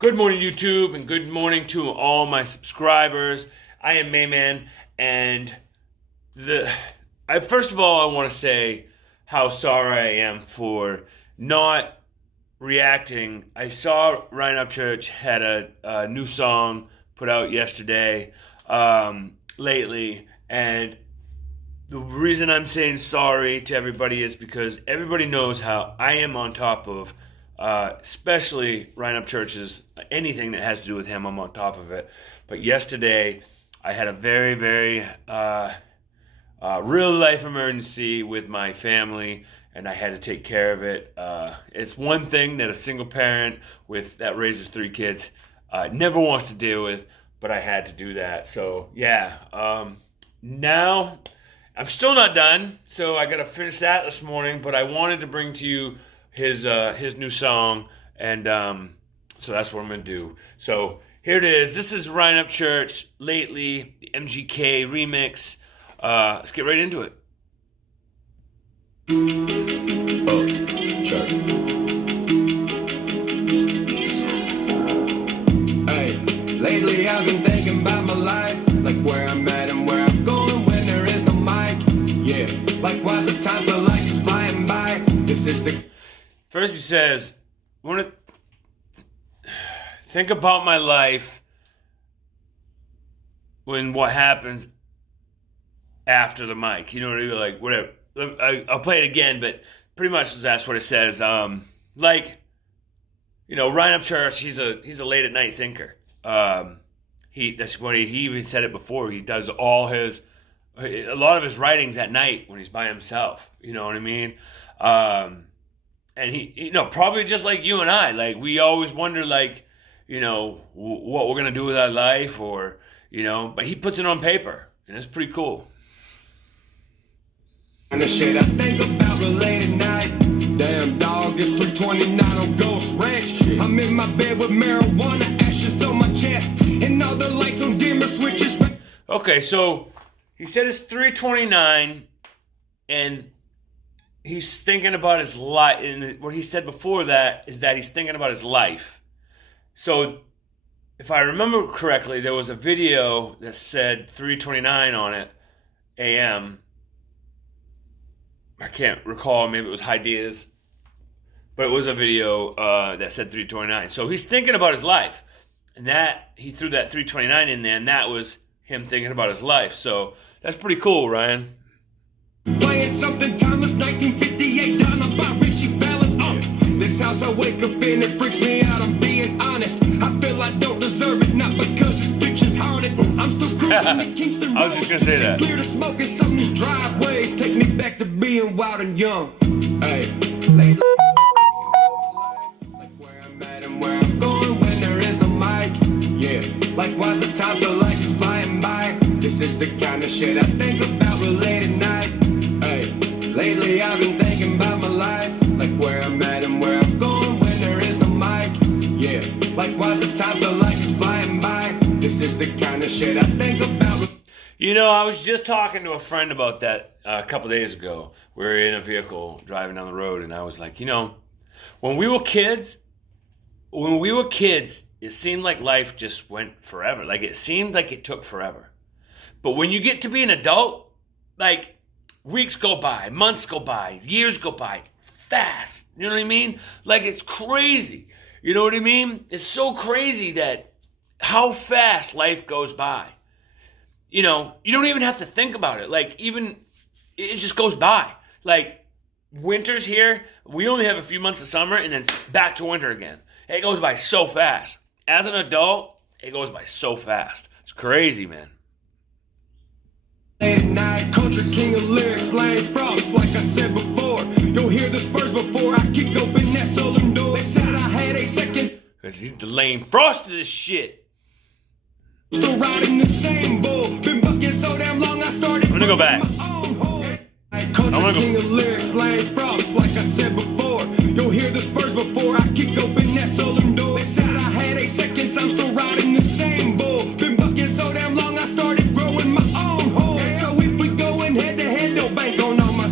Good morning, YouTube, and good morning to all my subscribers. I am Mayman, and first of all, I want to say how sorry I am for not reacting. I saw Ryan Upchurch had a new song put out yesterday, lately, and the reason I'm saying sorry to everybody is because everybody knows how I am on top of especially Ryan Upchurch's anything that has to do with him. I'm on top of it. But yesterday, I had a very, very real life emergency with my family, and I had to take care of it. It's one thing that a single parent that raises 3 kids never wants to deal with, but I had to do that. So yeah, now I'm still not done, so I got to finish that this morning. But I wanted to bring to you his new song, and so that's what I'm gonna do. So here it is. This is Ryan Upchurch, Lately, the MGK remix. Let's get right into it. Upchurch. Hey, lately I've been thinking about my life, like where I'm at and where I'm going when there is no mic. Yeah, like why's the time feel like it's flying by? This is the First he says, I want to think about my life when what happens after the mic. You know what I mean? Like, whatever. I'll play it again, but pretty much that's what it says. Like, you know, Ryan Upchurch, he's a late at night thinker. That's what he even said it before. He does a lot of his writings at night when he's by himself. You know what I mean? And he, you know, probably just like you and I, like, we always wonder, like, you know, what we're going to do with our life, or, you know, but he puts it on paper, and it's pretty cool. And the shit I think about late at night. Damn dog, it's 3:29 on Ghost Ranch. I'm in my bed with marijuana ashes on my chest, and all the lights on dimmer switches. Okay, so he said it's 3:29, and he's thinking about his life. And what he said before that is that he's thinking about his life. So if I remember correctly, there was a video that said 3:29 on it, a.m. I can't recall. Maybe it was High Diaz. But it was a video that said 3:29. So he's thinking about his life. And that he threw that 3:29 in there, and that was him thinking about his life. So that's pretty cool, Ryan. Playing something timeless, 1958, done by Richie Valens. This house I wake up in, it freaks me out, I'm being honest. I feel I don't deserve it, not because this bitch is haunted. I'm still cruising to Kingston Road. I was just gonna say that. Clear the smoke in some of these driveways, take me back to being wild and young. Hey, lately, like where I'm at and where I'm going when there is no mic. Yeah, like why's the time feel like it's flying by? This is the kind of shit I think about late at night. Lately I've been thinking about my life, like where I'm at and where I'm going when there is no mic. Yeah, like why's the time feel like it's flying by? This is the kind of shit I think about. You know, I was just talking to a friend about that a couple days ago. We were in a vehicle driving down the road, and I was like, you know, when we were kids, it seemed like life just went forever. Like, it seemed like it took forever. But when you get to be an adult, like, weeks go by, months go by, years go by, fast. You know what I mean? Like, it's crazy. You know what I mean? It's so crazy that how fast life goes by. You know, you don't even have to think about it. Like, even, it just goes by. Like, winter's here. We only have a few months of summer, and then back to winter again. It goes by so fast. As an adult, it goes by so fast. It's crazy, man. Late at night, country king of lyrics, Lane Frost, like I said before. You'll hear the Spurs before I kick open that southern door. They said I had a second. Because he's the Lane Frost of this shit. Still riding the same bull. Been bucking so damn long I started. I'm gonna go back. Country king of lyrics, Lane Frost, like I said before. You'll hear the Spurs before I kick open that southern door. They said I had 8 seconds, I'm still riding the same bull. Been bucking so damn long I started growing my own hole. So if we going head to head, don't bank on all my.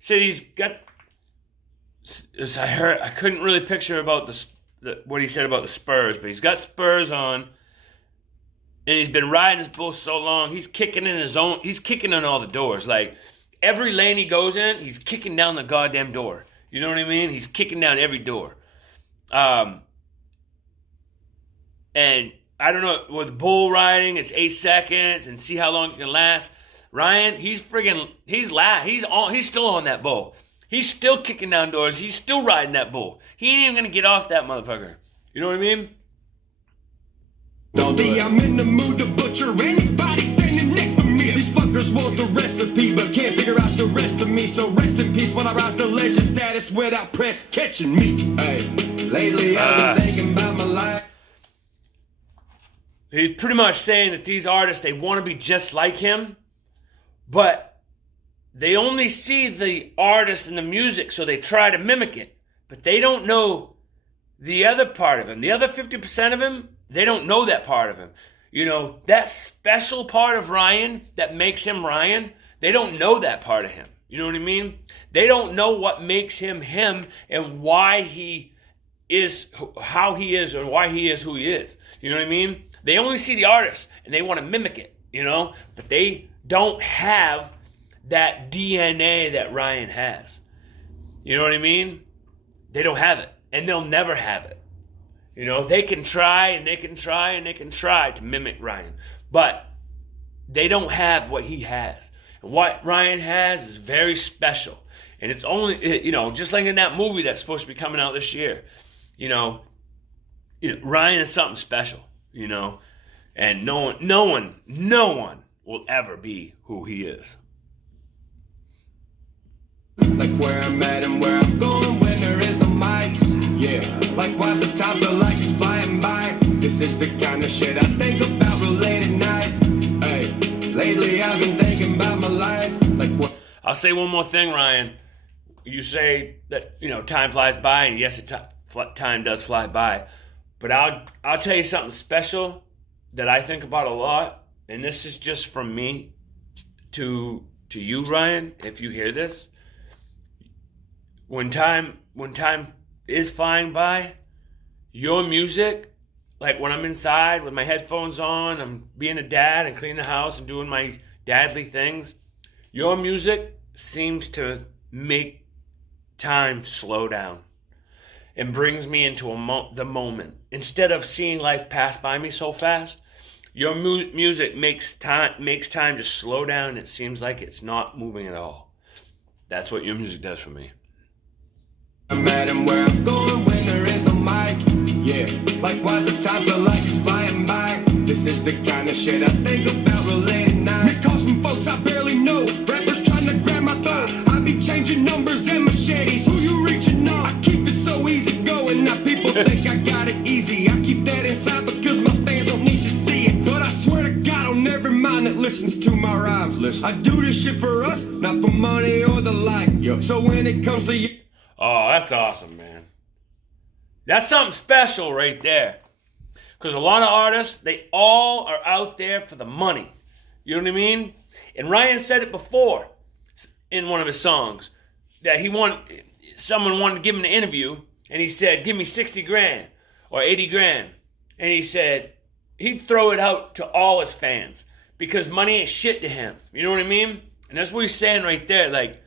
Said he's got. I couldn't really picture about this what he said about the spurs, but he's got spurs on, and he's been riding his bull so long. He's kicking in all the doors. Like every lane he goes in, he's kicking down the goddamn door. You know what I mean? He's kicking down every door. And I don't know, with bull riding, it's 8 seconds, and see how long it can last. Ryan, he's still on that bull. He's still kicking down doors. He's still riding that bull. He ain't even gonna get off that motherfucker. You know what I mean? Don't do it. I'm in the mood to butcher anybody standing next to me. These fuckers want the recipe, but can't figure out the rest of me. So rest in peace when I rise to legend status without press catching me. Hey, lately I've been thinking about my life. He's pretty much saying that these artists, they want to be just like him, but they only see the artist and the music, so they try to mimic it. But they don't know the other part of him. The other 50% of him, they don't know that part of him. You know, that special part of Ryan that makes him Ryan, they don't know that part of him. You know what I mean? They don't know what makes him him and why he is how he is or why he is who he is. You know what I mean? They only see the artist and they want to mimic it, you know? But they don't have that DNA that Ryan has. You know what I mean? They don't have it, and they'll never have it. You know, they can try and they can try and they can try to mimic Ryan, but they don't have what he has. And what Ryan has is very special. And it's only, you know, just like in that movie that's supposed to be coming out this year, you know, Ryan is something special, you know, and no one will ever be who he is. Like where I'm at and where I'm going when there is no mic. Yeah, like why's the time feel like it's flying by? This is the kind of shit I think about real late at night. Hey, lately I've been thinking about my life. Like what? I'll say one more thing, Ryan. You say that, you know, time flies by, and yes, time does fly by. But I'll tell you something special that I think about a lot, and this is just from me to you, Ryan, if you hear this. When time is flying by, your music, like when I'm inside with my headphones on, I'm being a dad and cleaning the house and doing my dadly things, your music seems to make time slow down and brings me into the moment. Instead of seeing life pass by me so fast, your music makes time just slow down, and it seems like it's not moving at all. That's what your music does for me. I'm at and where I'm going when there is no mic. Yeah, like why's the time feel like it's flying by? This is the kind of shit I think about real late at night. Missed calls from folks I barely know. Rappers trying to grab my throat. I be changing numbers and machetes. Who you reaching on? I keep it so easy going. Now people think I got it easy. I keep that inside because my fans don't need to see it. But I swear to God on every mind that listens to my rhymes. Listen, I do this shit for us, not for money or the like. Yo. So when it comes to you. Oh, that's awesome, man. That's something special right there. Because a lot of artists, they all are out there for the money. You know what I mean? And Ryan said it before in one of his songs that someone wanted to give him an interview, and he said, give me 60 grand or 80 grand. And he said he'd throw it out to all his fans because money ain't shit to him. You know what I mean? And that's what he's saying right there. Like,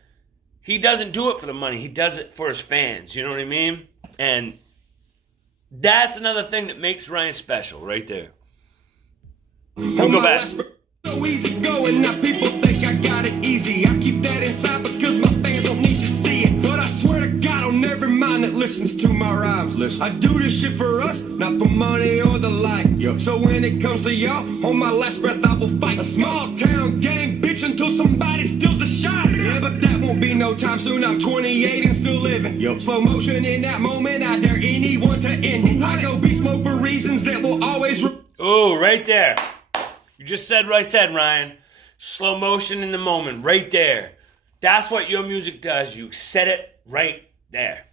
he doesn't do it for the money. He does it for his fans. You know what I mean? And that's another thing that makes Ryan special right there. We'll go back. So easy going, now people think I got it easy. I keep that inside because my fans don't need to see it. But I swear to God on every mind that listens to my rhymes. Listen, I do this shit for us, not for money or the like. Yo. So when it comes to y'all, on my last breath I will fight. A small town gang bitch until somebody steals the shot. Yeah, but that won't be no time soon. I'm 28 and still living. Yo. Slow motion in that moment, I dare anyone to end it. I go beast mode for reasons that will always. Oh, right there. You just said what I said, Ryan. Slow motion in the moment, right there. That's what your music does. You set it right there.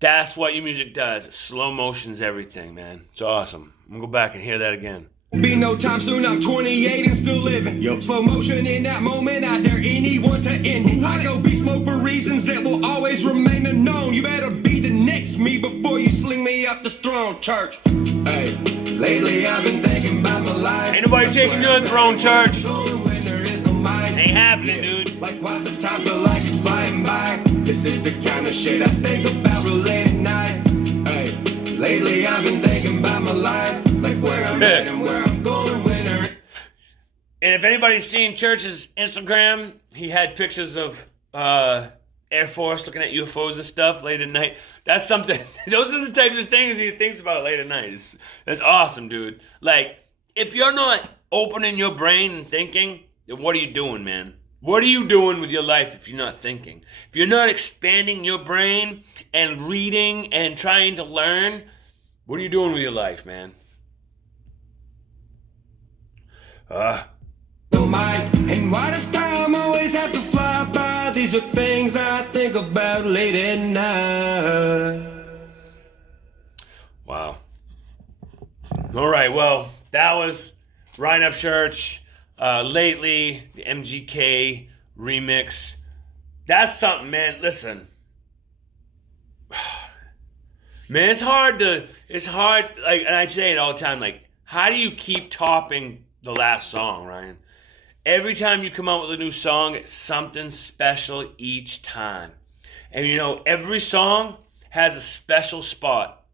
That's what your music does. Slow motion's everything, man. It's awesome. I'm going to go back and hear that again. Be no time soon, I'm 28 and still living. Yo. Slow motion in that moment, I dare anyone to end it. I go beast mode for reasons that will always remain unknown. You better be the next me before you sling me up the throne, church. Hey, lately I've been thinking about my life. Ain't nobody taking your throne, church. When there is no mind. Ain't happening, dude. Like why's the time feel like it's flying by? This is the kind of shit I think about real late at night. Hey, lately I've been thinking about my life. Like where I'm at and where I'm going when there. And if anybody's seen Church's Instagram, he had pictures of Air Force looking at UFOs and stuff late at night. That's something. Those are the types of things he thinks about late at night. That's awesome, dude. Like, if you're not opening your brain and thinking, then what are you doing, man? What are you doing with your life if you're not thinking? If you're not expanding your brain and reading and trying to learn, what are you doing with your life, man? And why does time always have to fly by? These are things I think about late at night. Wow. All right, well, that was Ryan Upchurch. Lately, the MGK remix. That's something, man. Listen. Man, it's hard, like, and I say it all the time, like, how do you keep topping the last song, Ryan? Every time you come out with a new song, it's something special each time. And you know, every song has a special spot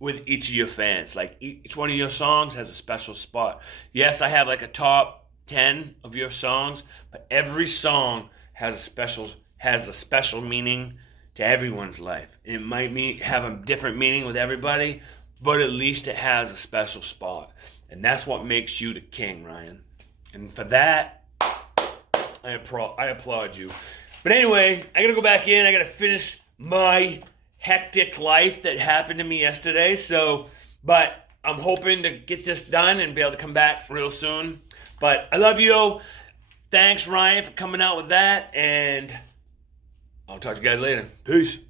with each of your fans. Like, each one of your songs has a special spot. Yes, I have like a top 10 of your songs, but every song has a special meaning to everyone's life. It might have a different meaning with everybody, but at least it has a special spot. And that's what makes you the king, Ryan. And for that, I applaud you. But anyway, I gotta go back in. I gotta finish my hectic life that happened to me yesterday. But I'm hoping to get this done and be able to come back real soon. But I love you. Thanks, Ryan, for coming out with that. And I'll talk to you guys later. Peace.